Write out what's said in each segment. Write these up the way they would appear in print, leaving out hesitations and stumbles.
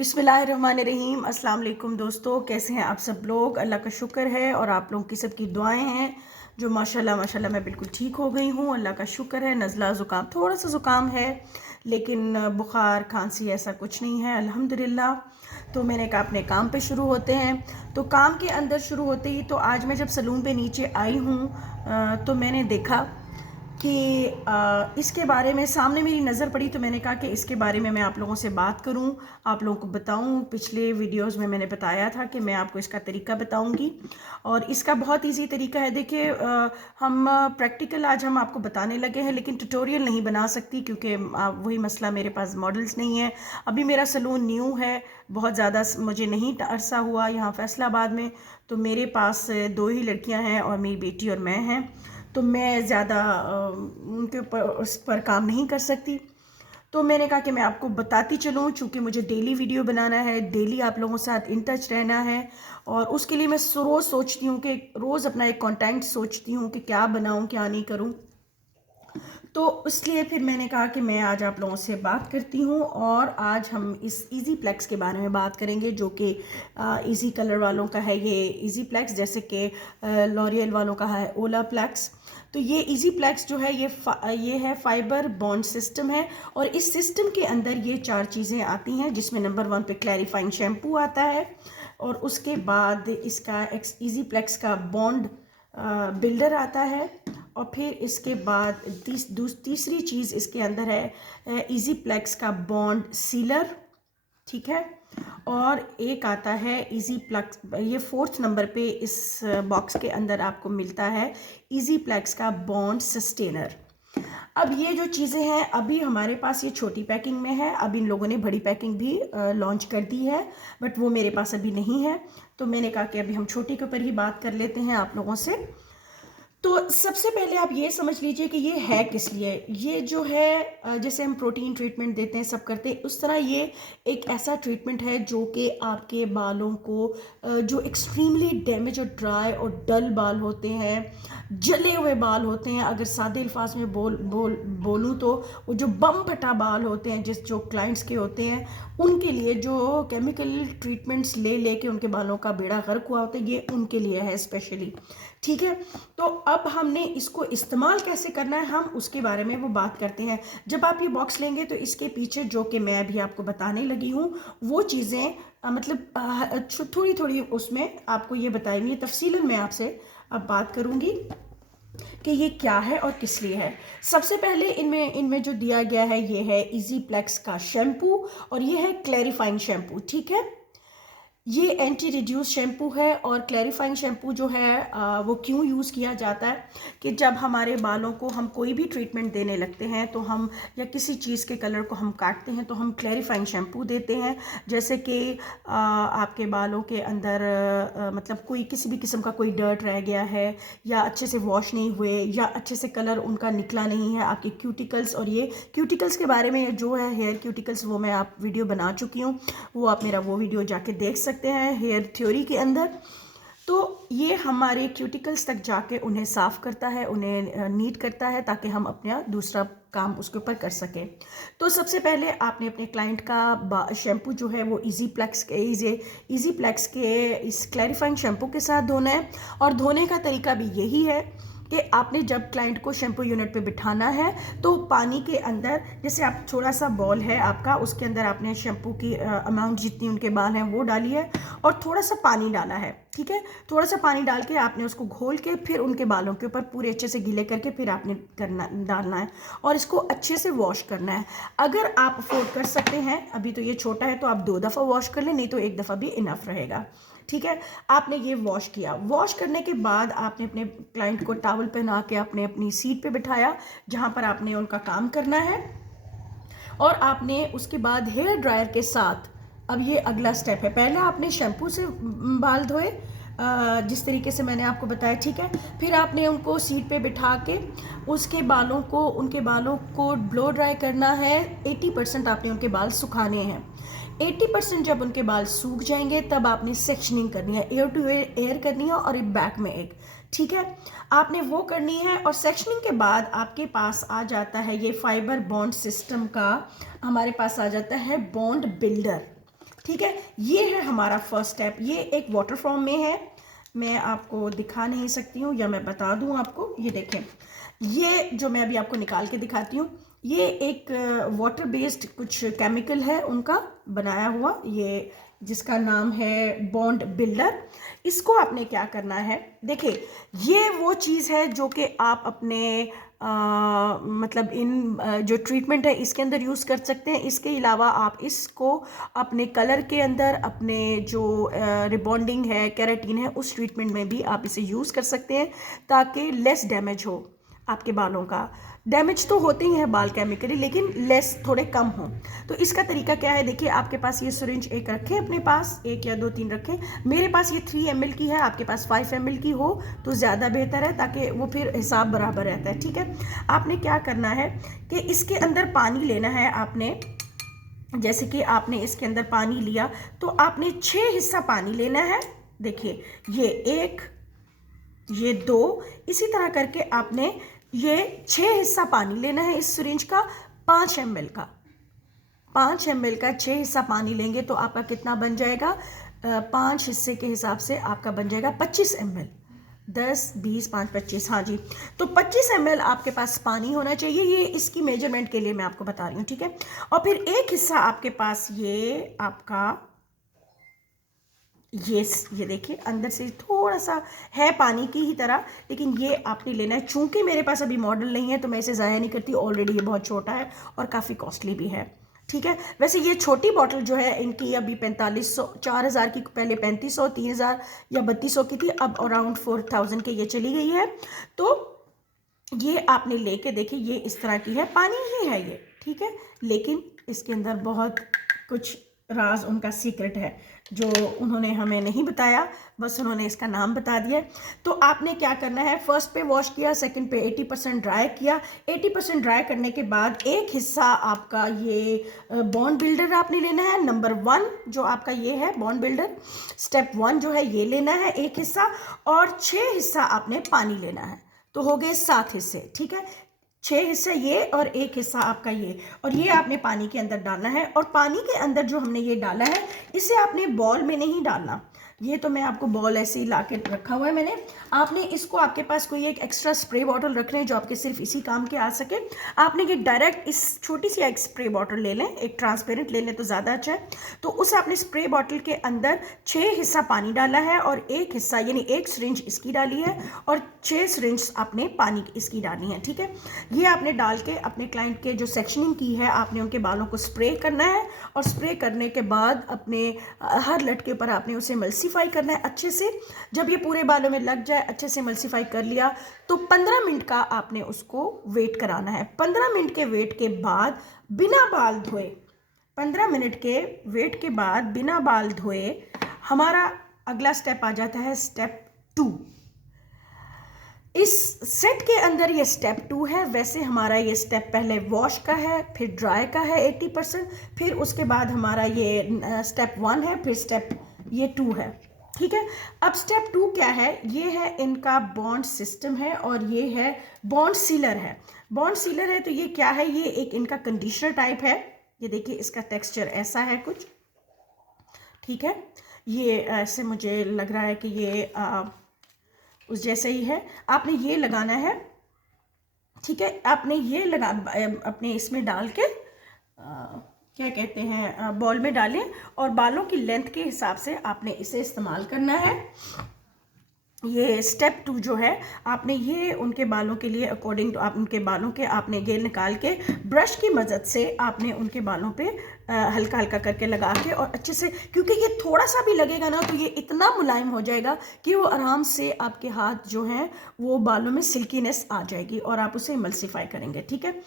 बिस्मिल्लाहिर्रहमानिर्रहीम। अस्सलाम वालेकुम दोस्तों, कैसे हैं आप सब लोग। अल्लाह का शुक्र है और आप लोगों की सबकी दुआएं हैं जो माशाल्लाह माशाल्लाह मैं बिल्कुल ठीक हो गई हूँ। अल्लाह का शुक्र है। नज़ला ज़ुकाम, थोड़ा सा ज़ुकाम है लेकिन बुखार खांसी ऐसा कुछ नहीं है अल्हम्दुलिल्लाह। तो मैंने कहा अपने काम पे शुरू होते हैं। तो काम के अंदर शुरू होते ही तो आज मैं जब सलून पे नीचे आई हूँ तो मैंने देखा कि इसके बारे में सामने मेरी नज़र पड़ी तो मैंने कहा कि इसके बारे में मैं आप लोगों से बात करूं, आप लोगों को बताऊं। पिछले वीडियोस में मैंने बताया था कि मैं आपको इसका तरीका बताऊंगी और इसका बहुत इजी तरीका है। देखिए हम प्रैक्टिकल आज हम आपको बताने लगे हैं लेकिन ट्यूटोरियल नहीं बना सकती क्योंकि वही मसला, मेरे पास मॉडल्स नहीं है। अभी मेरा सलून न्यू है, बहुत ज़्यादा मुझे नहीं अरसा हुआ यहाँ फैसलाबाद में। तो मेरे पास दो ही लड़कियाँ हैं और मेरी बेटी और मैं हैं। तो मैं ज़्यादा उनके ऊपर उस पर काम नहीं कर सकती। तो मैंने कहा कि मैं आपको बताती चलूँ, चूँकि मुझे डेली वीडियो बनाना है, डेली आप लोगों के साथ इन टच रहना है और उसके लिए मैं रोज़ सोचती हूँ कि रोज़ अपना एक कंटेंट सोचती हूँ कि क्या बनाऊँ क्या नहीं करूँ। तो इसलिए फिर मैंने कहा कि मैं आज आप लोगों से बात करती हूँ और आज हम इस इजी प्लेक्स के बारे में बात करेंगे जो कि इजी कलर वालों का है। ये इजी प्लेक्स, जैसे कि लॉरियल वालों का है ओला प्लेक्स। तो ये इजी प्लेक्स जो है ये है फाइबर बॉन्ड सिस्टम है और इस सिस्टम के अंदर ये चार चीज़ें आती हैं जिसमें नंबर 1 पे क्लैरिफाइंग शैम्पू आता है और उसके बाद इसका इजी प्लेक्स का बॉन्ड बिल्डर आता है और फिर इसके बाद तीसरी चीज़ इसके अंदर है इजी प्लेक्स का बॉन्ड सीलर, ठीक है। और एक आता है इजी प्लेक्स, ये 4th नंबर पे इस बॉक्स के अंदर आपको मिलता है इजी प्लेक्स का बॉन्ड सस्टेनर। अब ये जो चीज़ें हैं अभी हमारे पास ये छोटी पैकिंग में है, अब इन लोगों ने बड़ी पैकिंग भी लॉन्च कर दी है बट वो मेरे पास अभी नहीं है। तो मैंने कहा कि अभी हम छोटी के ऊपर ही बात कर लेते हैं आप लोगों से। तो सबसे पहले आप ये समझ लीजिए कि ये है किस लिए। ये जो है जैसे हम प्रोटीन ट्रीटमेंट देते हैं, सब करते हैं, उस तरह ये एक ऐसा ट्रीटमेंट है जो कि आपके बालों को जो एक्सट्रीमली डैमेज और ड्राई और डल बाल होते हैं, जले हुए बाल होते हैं, अगर सादे अल्फाज में बोलूँ तो वो जो बम फटा बाल होते हैं जो क्लाइंट्स के होते हैं, उनके लिए जो केमिकल ट्रीटमेंट्स ले लेके उनके बालों का बेड़ा गर्क हुआ होता है, ये उनके लिए है स्पेशली, ठीक है। तो अब हमने इसको इस्तेमाल कैसे करना है हम उसके बारे में वो बात करते हैं। जब आप ये बॉक्स लेंगे तो इसके पीछे जो कि मैं अभी आपको बताने लगी हूँ वो चीज़ें मतलब थोड़ी थोड़ी उसमें आपको ये बताएंगी, तफसीलन मैं आपसे अब बात करूँगी कि ये क्या है और किस लिए है। सबसे पहले इनमें जो दिया गया है ये है इजी प्लेक्स का शैम्पू और ये है क्लैरिफाइंग शैम्पू, ठीक है। ये एंटी रिड्यूस शैम्पू है और क्लैरिफाइंग शैम्पू जो है वो क्यों यूज़ किया जाता है कि जब हमारे बालों को हम कोई भी ट्रीटमेंट देने लगते हैं तो हम या किसी चीज़ के कलर को हम काटते हैं तो हम क्लैरिफाइंग शैम्पू देते हैं। जैसे कि आपके बालों के अंदर मतलब कोई किसी भी किस्म का कोई डर्ट रह गया है या अच्छे से वॉश नहीं हुए या अच्छे से कलर उनका निकला नहीं है, आपके क्यूटिकल्स, और ये क्यूटिकल्स के बारे में जो है हेयर क्यूटिकल्स वो मैं आप वीडियो बना चुकी हूँ, वो आप मेरा वो वीडियो जाके देख सकते हैं हेयर थ्योरी के अंदर। तो ये हमारे क्यूटिकल्स तक जाके उन्हें साफ़ करता है, उन्हें नीट करता है ताकि हम अपना दूसरा काम उसके ऊपर कर सकें। तो सबसे पहले आपने अपने क्लाइंट का शैम्पू जो है वो इजी प्लेक्स के इस क्लैरिफाइंग शैम्पू के साथ धोना है और धोने का तरीका भी यही है कि आपने जब क्लाइंट को शैम्पू यूनिट पे बिठाना है तो पानी के अंदर, जैसे आप थोड़ा सा बॉल है आपका, उसके अंदर आपने शैम्पू की अमाउंट जितनी उनके बाल हैं वो डाली है और थोड़ा सा पानी डाला है, ठीक है। थोड़ा सा पानी डाल के आपने उसको घोल के फिर उनके बालों के ऊपर पूरे अच्छे से गीले करके फिर आपने डालना है और इसको अच्छे से वॉश करना है। अगर आप अफोर्ड कर सकते हैं, अभी तो ये छोटा है तो आप 2 दफ़ा वॉश कर लें, नहीं तो 1 दफ़ा भी इनफ रहेगा, ठीक है। आपने ये वॉश किया, वॉश करने के बाद आपने अपने क्लाइंट को टॉवल पहना के आपने अपनी सीट पे बिठाया जहाँ पर आपने उनका काम करना है और आपने उसके बाद हेयर ड्रायर के साथ, अब ये अगला स्टेप है, पहले आपने शैम्पू से बाल धोए जिस तरीके से मैंने आपको बताया, ठीक है। फिर आपने उनको सीट पे बिठा के उनके बालों को ब्लो ड्राई करना है। 80% आपने उनके बाल सुखाने हैं। 80% जब उनके बाल सूख जाएंगे तब आपने सेक्शनिंग करनी है, एयर टू एयर करनी है और एक बैक में एक, ठीक है, आपने वो करनी है। और सेक्शनिंग के बाद आपके पास आ जाता है ये फाइबर बॉन्ड सिस्टम का, हमारे पास आ जाता है बॉन्ड बिल्डर, ठीक है, ये है हमारा फर्स्ट स्टेप। ये एक वाटर फॉर्म में है, मैं आपको दिखा नहीं सकती हूँ, या मैं बता दूँ आपको। ये देखें, ये जो मैं अभी आपको निकाल के दिखाती हूँ, ये एक वाटर बेस्ड कुछ केमिकल है उनका बनाया हुआ, ये जिसका नाम है बॉन्ड बिल्डर। इसको आपने क्या करना है, देखिए ये वो चीज़ है जो कि आप अपने मतलब इन जो ट्रीटमेंट है इसके अंदर यूज़ कर सकते हैं। इसके अलावा आप इसको अपने कलर के अंदर, अपने जो रिबॉन्डिंग है, केराटिन है, उस ट्रीटमेंट में भी आप इसे यूज़ कर सकते हैं, ताकि लेस डैमेज हो आपके बालों का। डैमेज तो होते ही हैं बाल केमिकली, लेकिन लेस, थोड़े कम हो। तो इसका तरीका क्या है, देखिए आपके पास ये सिरिंज एक रखें अपने पास, एक या 2-3 रखें। मेरे पास ये 3 ml की है, आपके पास 5 ml की हो तो ज़्यादा बेहतर है, ताकि वो फिर हिसाब बराबर रहता है। ठीक है, आपने क्या करना है कि इसके अंदर पानी लेना है आपने। जैसे कि आपने इसके अंदर पानी लिया तो आपने 6 हिस्सा पानी लेना है। देखिए ये 1, ये 2, इसी तरह करके आपने ये 6 हिस्सा पानी लेना है इस सिरिंज का, 5 ml का। 5 ml का 6 हिस्सा पानी लेंगे तो आपका कितना बन जाएगा, 5 हिस्से के हिसाब से आपका बन जाएगा 25 ml। 10, 20, 5, 25, हाँ जी। तो 25 ml आपके पास पानी होना चाहिए। ये इसकी मेजरमेंट के लिए मैं आपको बता रही हूँ, ठीक है। और फिर एक हिस्सा आपके पास ये आपका, ये देखिए अंदर से थोड़ा सा है पानी की ही तरह, लेकिन ये आपने लेना है। चूंकि मेरे पास अभी मॉडल नहीं है तो मैं इसे ज़ाया नहीं करती, ऑलरेडी ये बहुत छोटा है और काफ़ी कॉस्टली भी है। ठीक है, वैसे ये छोटी बॉटल जो है इनकी अभी 4500, 4000 की, पहले 3500, 3000 या 3200 की थी, अब अराउंड 4000 के ये चली गई है। तो ये आपने लेके देखिए, ये इस तरह की है, पानी ही है ये, ठीक है, लेकिन इसके अंदर बहुत कुछ राज, उनका सीक्रेट है जो उन्होंने हमें नहीं बताया, बस उन्होंने इसका नाम बता दिया। तो आपने क्या करना है, फर्स्ट पे वॉश किया, सेकंड पे 80% ड्राई किया। 80% ड्राई करने के बाद एक हिस्सा आपका ये बॉन्ड बिल्डर आपने लेना है, नंबर 1 जो आपका ये है बॉन्ड बिल्डर, स्टेप 1 जो है ये लेना है एक हिस्सा, और 6 हिस्सा आपने पानी लेना है। तो हो गए 7 हिस्से, ठीक है। 6 हिस्से ये और एक हिस्सा आपका ये, और ये आपने पानी के अंदर डालना है। और पानी के अंदर जो हमने ये डाला है, इसे आपने बॉल में नहीं डालना। ये तो मैं आपको बॉल ऐसे ही ला के रखा हुआ है मैंने। आपने इसको, आपके पास कोई एक एक्स्ट्रा स्प्रे बॉटल रख रहे हैं जो आपके सिर्फ इसी काम के आ सके, आपने ये डायरेक्ट इस छोटी सी एक स्प्रे बॉटल ले लें, एक ट्रांसपेरेंट ले लें तो ज़्यादा अच्छा है। तो उस आपने स्प्रे बॉटल के अंदर 6 हिस्सा पानी डाला है, और एक हिस्सा यानी एक सिरिंज इसकी डाली है, और 6 सिरिंज आपने पानी इसकी डालनी है, ठीक है। ये आपने डाल के अपने क्लाइंट के जो सेक्शनिंग की है, आपने उनके बालों को स्प्रे करना है, और स्प्रे करने के बाद अपने हर लट के ऊपर आपने उसे मल्सीफाई करना है अच्छे से। जब ये पूरे बालों में लग जाए, अच्छे से मल्सीफाई कर लिया, तो 15 मिनट का आपने उसको वेट कराना है। 15 मिनट के वेट के बाद बिना बाल धोए, 15 मिनट के वेट के बाद बिना बाल धोए हमारा अगला स्टेप आ जाता है, स्टेप 2। इस सेट के अंदर ये स्टेप 2 है। वैसे हमारा ये स्टेप पहले वॉश का है, फिर ड्राई का है 80%, फिर उसके बाद हमारा ये स्टेप 1 है, फिर स्टेप ये 2 है, ठीक है। अब स्टेप 2 क्या है, ये है इनका बॉन्ड सिस्टम है, और ये है बॉन्ड सीलर है। बॉन्ड सीलर है तो ये क्या है, ये एक इनका कंडीशनर टाइप है। ये देखिए इसका टेक्सचर ऐसा है कुछ, ठीक है। ये ऐसे मुझे लग रहा है कि ये उस जैसे ही है। आपने ये लगाना है, ठीक है। आपने ये लगा, अपने इसमें डाल के क्या कहते हैं, बॉल में डालें, और बालों की लेंथ के हिसाब से आपने इसे इस्तेमाल करना है। ये स्टेप 2 जो है, आपने ये उनके बालों के लिए अकॉर्डिंग टू आप उनके बालों के आपने गेल निकाल के ब्रश की मदद से आपने उनके बालों पे हल्का हल्का करके लगा के, और अच्छे से, क्योंकि ये थोड़ा सा भी लगेगा ना तो ये इतना मुलायम हो जाएगा कि वो आराम से आपके हाथ जो हैं वो बालों में सिल्कीनेस आ जाएगी, और आप उसे इमल्सीफाई करेंगे, ठीक है।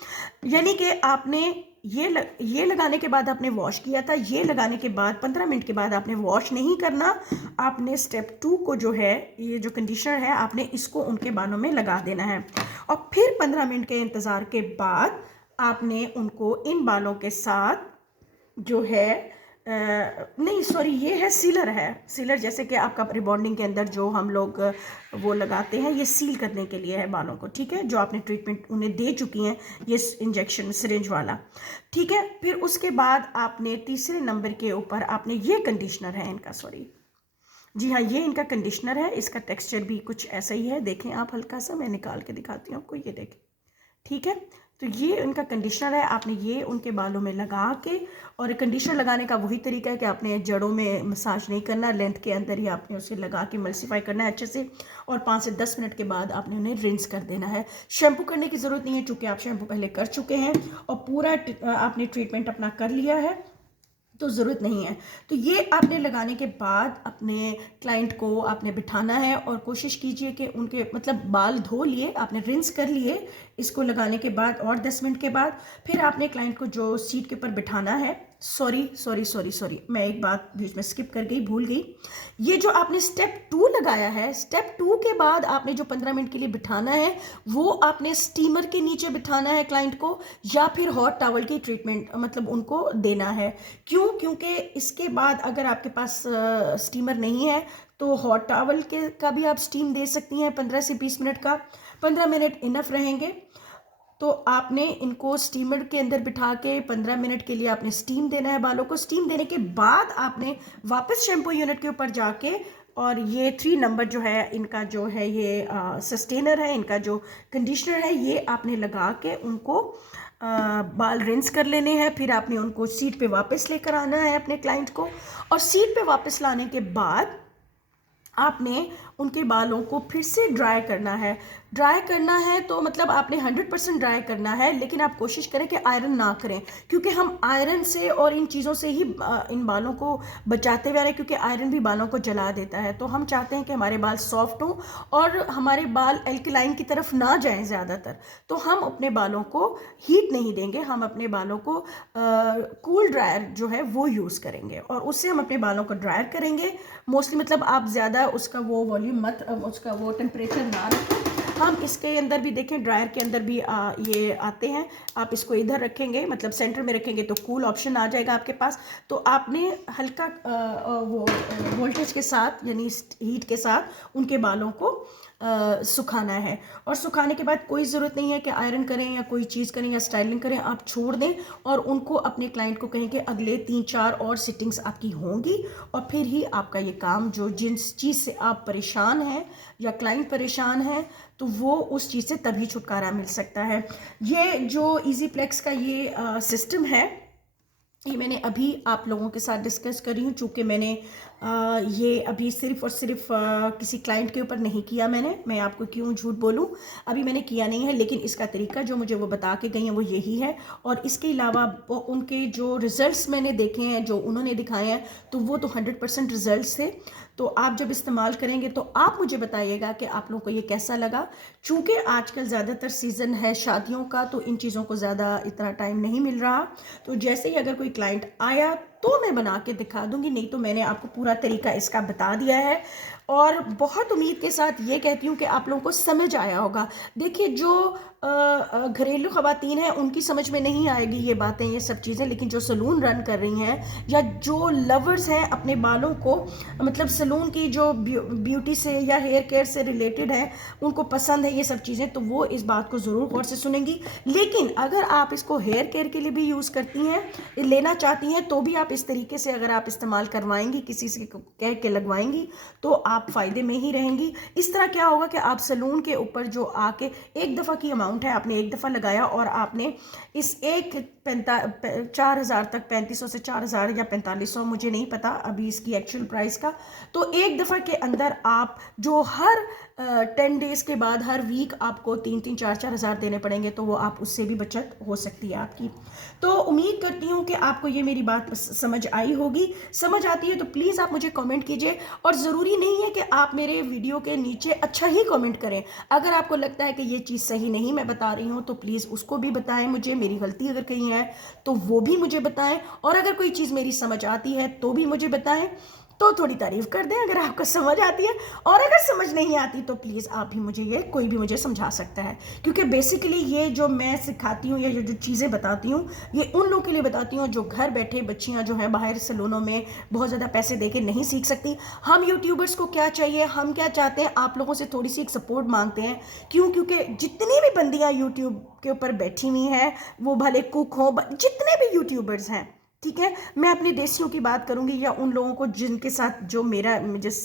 यानी कि आपने ये लगाने के बाद आपने वॉश किया था, ये लगाने के बाद 15 मिनट के बाद आपने वॉश नहीं करना। आपने स्टेप 2 को जो है, ये जो कंडीशनर है, आपने इसको उनके बालों में लगा देना है, और फिर 15 मिनट के इंतज़ार के बाद आपने उनको इन बालों के साथ जो है नहीं सॉरी, ये है सीलर है। सीलर जैसे कि आपका रिबॉन्डिंग के अंदर जो हम लोग वो लगाते हैं, ये सील करने के लिए है बालों को, ठीक है, जो आपने ट्रीटमेंट उन्हें दे चुकी हैं, ये इंजेक्शन सिरिंज वाला, ठीक है। फिर उसके बाद आपने तीसरे नंबर के ऊपर आपने ये कंडीशनर है इनका, सॉरी जी हाँ, ये इनका कंडीशनर है। इसका टेक्सचर भी कुछ ऐसा ही है, देखें आप, हल्का सा मैं निकाल के दिखाती हूँ आपको, ये देखें, ठीक है। तो ये उनका कंडीशनर है, आपने ये उनके बालों में लगा के, और कंडीशनर लगाने का वही तरीका है कि आपने जड़ों में मसाज नहीं करना, लेंथ के अंदर ही आपने उसे लगा के मल्सीफाई करना है अच्छे से, और 5 से 10 मिनट के बाद आपने उन्हें रिंस कर देना है। शैम्पू करने की ज़रूरत नहीं है, चूँकि आप शैम्पू पहले कर चुके हैं और पूरा आपने ट्रीटमेंट अपना कर लिया है, तो ज़रूरत नहीं है। तो ये आपने लगाने के बाद अपने क्लाइंट को आपने बिठाना है, और कोशिश कीजिए कि उनके मतलब बाल धो लिए, आपने रिंस कर लिए इसको लगाने के बाद, और 10 मिनट के बाद फिर आपने क्लाइंट को जो सीट के ऊपर बिठाना है, सॉरी मैं एक बात बीच में स्किप कर गई, भूल गई। ये जो आपने स्टेप 2 लगाया है, स्टेप 2 के बाद आपने जो 15 मिनट के लिए बिठाना है, वो आपने स्टीमर के नीचे बिठाना है क्लाइंट को, या फिर हॉट टॉवल की ट्रीटमेंट मतलब उनको देना है। क्यों? क्योंकि इसके बाद अगर आपके पास स्टीमर नहीं है तो हॉट टॉवल के का भी आप स्टीम दे सकती हैं 15 से 20 मिनट का। 15 मिनट इनफ रहेंगे। तो आपने इनको स्टीमर के अंदर बिठा के 15 मिनट के लिए आपने स्टीम देना है बालों को। स्टीम देने के बाद आपने वापस शैम्पू यूनिट के ऊपर जाके, और ये 3 नंबर जो है इनका जो है ये सस्टेनर है, इनका जो कंडीशनर है, ये आपने लगा के उनको बाल रिंस कर लेने हैं। फिर आपने उनको सीट पे वापस लेकर आना है अपने क्लाइंट को, और सीट पे वापस लाने के बाद आपने उनके बालों को फिर से ड्राई करना है। ड्राई करना है तो मतलब आपने 100% ड्राई करना है, लेकिन आप कोशिश करें कि आयरन ना करें, क्योंकि हम आयरन से और इन चीज़ों से ही इन बालों को बचाते हुए आ रहे हैं, क्योंकि आयरन भी बालों को जला देता है। तो हम चाहते हैं कि हमारे बाल सॉफ्ट हों और हमारे बाल एल्कलाइन की तरफ ना जाएं ज़्यादातर। तो हम अपने बालों को हीट नहीं देंगे, हम अपने बालों को कूल ड्रायर जो है वो यूज़ करेंगे, और उससे हम अपने बालों को ड्रायर करेंगे मोस्टली। मतलब आप ज़्यादा उसका वो वॉल्यूम मत, उसका वो टेम्परेचर ना रखें। हम इसके अंदर भी देखें, ड्रायर के अंदर भी ये आते हैं। आप इसको इधर रखेंगे, मतलब सेंटर में रखेंगे तो कूल ऑप्शन आ जाएगा आपके पास। तो आपने हल्का वो वोल्टेज के साथ, यानी हीट के साथ उनके बालों को सुखाना है। और सुखाने के बाद कोई ज़रूरत नहीं है कि आयरन करें या कोई चीज़ करें या स्टाइलिंग करें, आप छोड़ दें और उनको अपने क्लाइंट को कहें कि अगले 3-4 और सिटिंग्स आपकी होंगी, और फिर ही आपका ये काम, जो जिस चीज़ से आप परेशान हैं या क्लाइंट परेशान है, तो वो उस चीज़ से तभी छुटकारा मिल सकता है। ये जो इजी प्लेक्स का ये सिस्टम है, ये मैंने अभी आप लोगों के साथ डिस्कस करी हूँ, चूँकि मैंने ये अभी सिर्फ और सिर्फ किसी क्लाइंट के ऊपर नहीं किया। मैं आपको क्यों झूठ बोलूँ, अभी मैंने किया नहीं है, लेकिन इसका तरीका जो मुझे वो बता के गई हैं वो यही है। और इसके अलावा उनके जो रिज़ल्ट्स मैंने देखे हैं, जो उन्होंने दिखाए हैं, तो वो तो 100% रिज़ल्ट्स थे। तो आप जब इस्तेमाल करेंगे तो आप मुझे बताइएगा कि आप लोगों को ये कैसा लगा। चूँकि आजकल ज़्यादातर सीज़न है शादियों का, तो इन चीज़ों को ज़्यादा इतना टाइम नहीं मिल रहा। तो जैसे ही अगर कोई क्लाइंट आया तो मैं बना के दिखा दूंगी, नहीं तो मैंने आपको पूरा तरीका इसका बता दिया है। और बहुत उम्मीद के साथ ये कहती हूँ कि आप लोगों को समझ आया होगा। देखिए, जो घरेलू ख़वातीन हैं उनकी समझ में नहीं आएगी ये बातें, ये सब चीज़ें, लेकिन जो सलून रन कर रही हैं या जो लवर्स हैं अपने बालों को, मतलब सलून की जो ब्यूटी से या हेयर केयर से रिलेटेड है, उनको पसंद है ये सब चीज़ें, तो वो इस बात को ज़रूर गौर से सुनेंगी। लेकिन अगर आप इसको हेयर केयर के लिए भी यूज़ करती हैं, लेना चाहती हैं, तो भी आप इस तरीके से अगर आप इस्तेमाल करवाएंगी, किसी से कह के लगवाएंगी, तो आप फ़ायदे में ही रहेंगी। इस तरह क्या होगा कि आप सलून के ऊपर जो आके एक दफ़ा की अमाउंट है, आपने एक दफ़ा लगाया और आपने इस 4,000 तक, 3500 से 4,000 या 4500, मुझे नहीं पता अभी इसकी एक्चुअल प्राइस का, तो एक दफ़ा के अंदर आप जो हर 10 डेज़ के बाद हर वीक आपको 3-3, 4-4 हज़ार देने पड़ेंगे, तो वो आप उससे भी बचत हो सकती है आपकी। तो उम्मीद करती हूँ कि आपको ये मेरी बात समझ आई होगी। समझ आती है तो प्लीज़ आप मुझे कमेंट कीजिए, और ज़रूरी नहीं है कि आप मेरे वीडियो के नीचे अच्छा ही कमेंट करें। अगर आपको लगता है कि ये चीज़ सही नहीं मैं बता रही हूँ, तो प्लीज़ उसको भी बताएं मुझे, मेरी गलती अगर कहीं है तो वो भी मुझे बताएं, और अगर कोई चीज़ मेरी समझ आती है तो भी मुझे बताएं। तो थोड़ी तारीफ कर दें अगर आपको समझ आती है, और अगर समझ नहीं आती तो प्लीज़ आप भी मुझे, ये कोई भी मुझे समझा सकता है, क्योंकि बेसिकली ये जो मैं सिखाती हूँ या ये जो चीज़ें बताती हूँ ये उन लोगों के लिए बताती हूँ जो घर बैठे बच्चियाँ जो है बाहर सैलूनों में बहुत ज़्यादा पैसे दे के नहीं सीख सकती। हम यूट्यूबर्स को क्या चाहिए, हम क्या चाहते हैं, आप लोगों से थोड़ी सी एक सपोर्ट मांगते हैं। क्यों? क्योंकि जितनी भी बंदियाँ यूट्यूब के ऊपर बैठी हुई हैं, वो भले कुक हो, जितने भी यूट्यूबर्स हैं, ठीक है, मैं अपने देसियों की बात करूंगी या उन लोगों को जिनके साथ जो मेरा जिस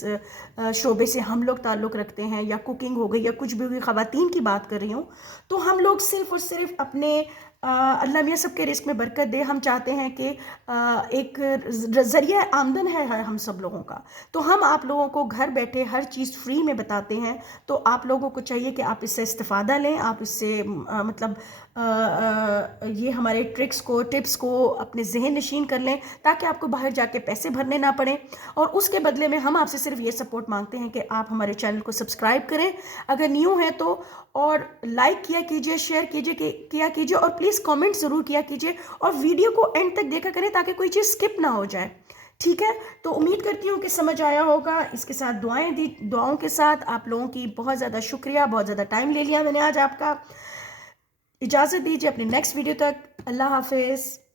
शोबे से हम लोग ताल्लुक़ रखते हैं, या कुकिंग हो गई या कुछ भी हुई, ख़वातीन की बात कर रही हूँ, तो हम लोग सिर्फ़ और सिर्फ अपने अल्लाह मियाँ सबके रिस्क में बरकत दे, हम चाहते हैं कि एक ज़रिया आमदन है हम सब लोगों का। तो हम आप लोगों को घर बैठे हर चीज़ फ्री में बताते हैं, तो आप लोगों को चाहिए कि आप इससे इस्तिफ़ादा लें, आप इससे मतलब ये हमारे ट्रिक्स को, टिप्स को अपने जहन नशीन कर लें, ताकि आपको बाहर जाके पैसे भरने ना पड़े। और उसके बदले में हम आपसे सिर्फ ये सपोर्ट मांगते हैं कि आप हमारे चैनल को सब्सक्राइब करें अगर न्यू है तो, और लाइक किया कीजिए, शेयर कीजिए, किया कीजिए, और प्लीज़ कमेंट ज़रूर किया कीजिए, और वीडियो को एंड तक देखा करें ताकि कोई चीज़ स्किप ना हो जाए। ठीक है, तो उम्मीद करती हूँ कि समझ आया होगा। इसके साथ दुआएं दी, दुआओं के साथ आप लोगों की बहुत ज़्यादा शुक्रिया, बहुत ज़्यादा टाइम ले लिया मैंने आज आपका। इजाज़त दीजिए अपने नेक्स्ट वीडियो तक। अल्लाह हाफिज़।